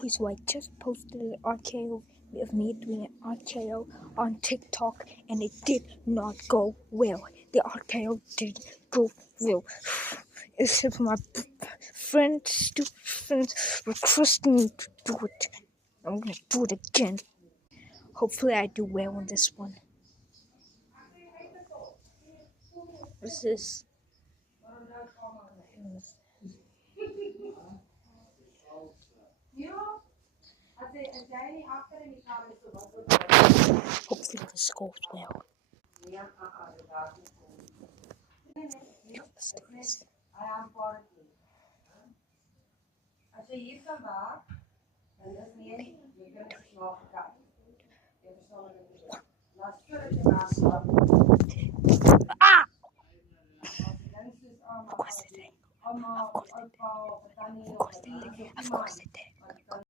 Okay, so I just posted an RKO of me doing an RKO on TikTok, and it did not go well. The RKO didn't go well. Except my stupid friends, requesting me to do it. I'm gonna do it again. Hopefully, I do well on this one. What's this? Hopefully this goes well. Let's do this. Ah! Of course it did. Of course it did. Of course it did. Of course it did.